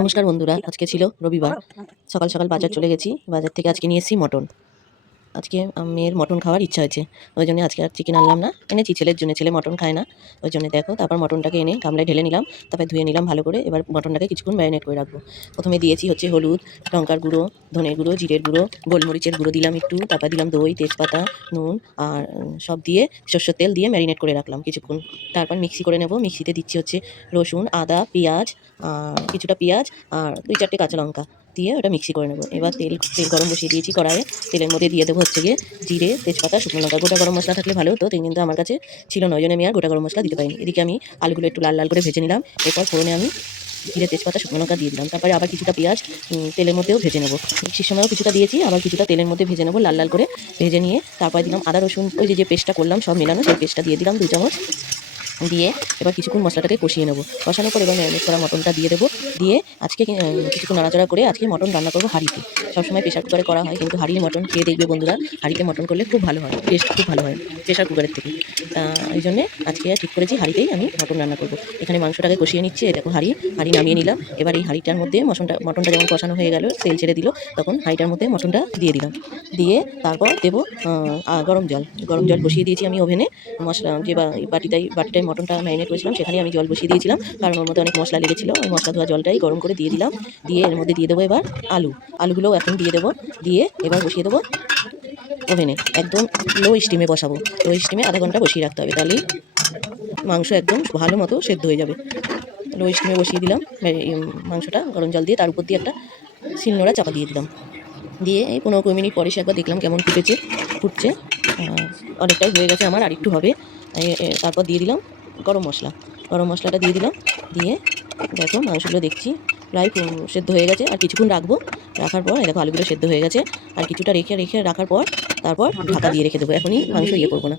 নমস্কার বন্ধুরা, আজকে ছিল রবিবার। সকাল সকাল বাজার চলে গেছি। বাজার থেকে আজকে নিয়ে এসেছি মটন। আজকে মেয়ের মটন খাওয়ার ইচ্ছা হয়েছে, ওই জন্য আজকে আর চিকেন আনলাম না, এনেছি ছেলের জন্য। ছেলে মটন খায় না, ওই জন্য দেখো। তারপর মটনটাকে এনে গামলায় ঢেলে নিলাম, তারপর ধুয়ে নিলাম ভালো করে। এবার মটনটাকে কিছুক্ষণ ম্যারিনেট করে রাখবো। প্রথমে দিয়েছি হচ্ছে হলুদ, লঙ্কার গুঁড়ো, ধনের গুঁড়ো, জিরের গুঁড়ো, গোলমরিচের গুঁড়ো দিলাম একটু, তারপর দিলাম দই, তেজপাতা, নুন আর সব দিয়ে সরষের তেল দিয়ে ম্যারিনেট করে রাখলাম কিছুক্ষণ। তারপর মিক্সি করে নেব। মিক্সিতে দিচ্ছি হচ্ছে রসুন, আদা, পেঁয়াজ, কিছুটা পেঁয়াজ আর 2-4টে কাঁচা লঙ্কা দিয়ে ওটা মিক্সি করে নেবো। এবার তেল গরম বসিয়ে দিয়েছি কড়াইয়ে। তেলের মধ্যে দিয়ে দেবো হচ্ছে গিয়ে জিরে, তেজপাতা, শুকনো লঙ্কা। গোটা গরম মশলা থাকলে ভালো হতো, কিন্তু আমার কাছে ছিল না, ওই জন্য আমি আর গোটা গরম মশলা দিতে পারিনি। এদিকে আমি আলুগুলো একটু লাল লাল করে ভেজে নিলাম। এরপর ফোড়নে আমি জিরে, তেজপাতা, শুকনো লঙ্কা দিয়ে দিলাম। তারপরে আবার কিছুটা পেঁয়াজ তেলের মধ্যেও ভেজে নেবো। মিক্সির সময়ও কিছুটা দিয়েছি, আবার কিছুটা তেলের মধ্যে ভেজে নেবো লাল লাল করে। ভেজে নিয়ে তারপরে দিলাম আদা রসুন, ওই যে পেস্টটা করলাম সব মেলানো, সেই পেস্টটা দিয়ে দিলাম 2 চামচ। দিয়ে এবার কিছুক্ষণ মশলাটাকে কষিয়ে নেবো। কষানোর পর এবার ম্যারিনেট করা মটনটা দিয়ে দেবো। দিয়ে আজকে কিছুক্ষণ নাড়াচাড়া করে আজকে মটন রান্না করবো হাঁড়িতে। সবসময় প্রেশার কুকারে করা হয়, কিন্তু হাঁড়ির মটন খেয়ে দেখবে বন্ধুরা, হাঁড়িতে মটন করলে খুব ভালো হয়, টেস্ট খুব ভালো হয় প্রেশার কুকারের থেকে। এই জন্যে আজকে ঠিক করেছি হাঁড়িতেই আমি মটন রান্না করবো। এখানে মাংসটাকে কষিয়ে নিচ্ছি, দেখো হাঁড়ি নামিয়ে নিলাম। এবার এই হাঁড়িটার মধ্যে মটনটা যেমন কষানো হয়ে গেল, তেল ছেড়ে দিল, তখন হাঁড়িটার মধ্যে মটনটা দিয়ে দিলাম। দিয়ে তারপর দেবো গরম জল। গরম জল বসিয়ে দিয়েছি আমি ওভেনে। মশলা যে বাটিটায় মটনটা ম্যারিনেট করেছিলাম সেখানে আমি জল বসিয়ে দিয়েছিলাম, কারণ ওর মধ্যে অনেক মশলা লেগেছিল। ওই মশলা ধোয়া জলটাই গরম করে দিয়ে দিলাম। দিয়ে এর মধ্যে দিয়ে দেবো এবার আলুগুলোও এখন দিয়ে দেবো। দিয়ে এবার বসিয়ে দেবো ওভেনে। একদম লো স্টিমে বসাবো। লো স্টিমে আধা ঘন্টা বসিয়ে রাখতে হবে, তাহলেই মাংস একদম ভালো মতো সেদ্ধ হয়ে যাবে। লো স্টিমে বসিয়ে দিলাম মাংসটা গরম জল দিয়ে। তার উপর দিয়ে একটা শিলনোড়া চাপা দিয়ে দিলাম। দিয়ে এই 15-20 মিনিট পরে সে একবার দেখলাম কেমন ফুটছে। অনেকটাই হয়ে গেছে আমার, আর একটু হবে। তারপর দিয়ে দিলাম গরম মশলাটা দিয়ে দিলাম। দিয়ে দেখো মাংসগুলো দেখছি প্রায় সেদ্ধ হয়ে গেছে। আর কিছুক্ষণ রাখবো। রাখার পর দেখো আলুগুলো সেদ্ধ হয়ে গেছে। আর কিছুটা রেখে রাখার পর তারপর ঢাকা দিয়ে রেখে দেবো। এখনই মাংস করবো না।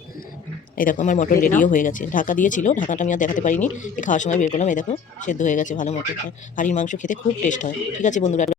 এই দেখো আমার মটন রেডিও হয়ে গেছে। ঢাকা দিয়েছিল, ঢাকাটা আমি আর দেখাতে পারিনি। খাওয়ার সময় বের করলাম, এই দেখো সেদ্ধ হয়ে গেছে ভালো মতো। হাঁড়ির মাংস খেতে খুব টেস্ট হয়। ঠিক আছে বন্ধুরা।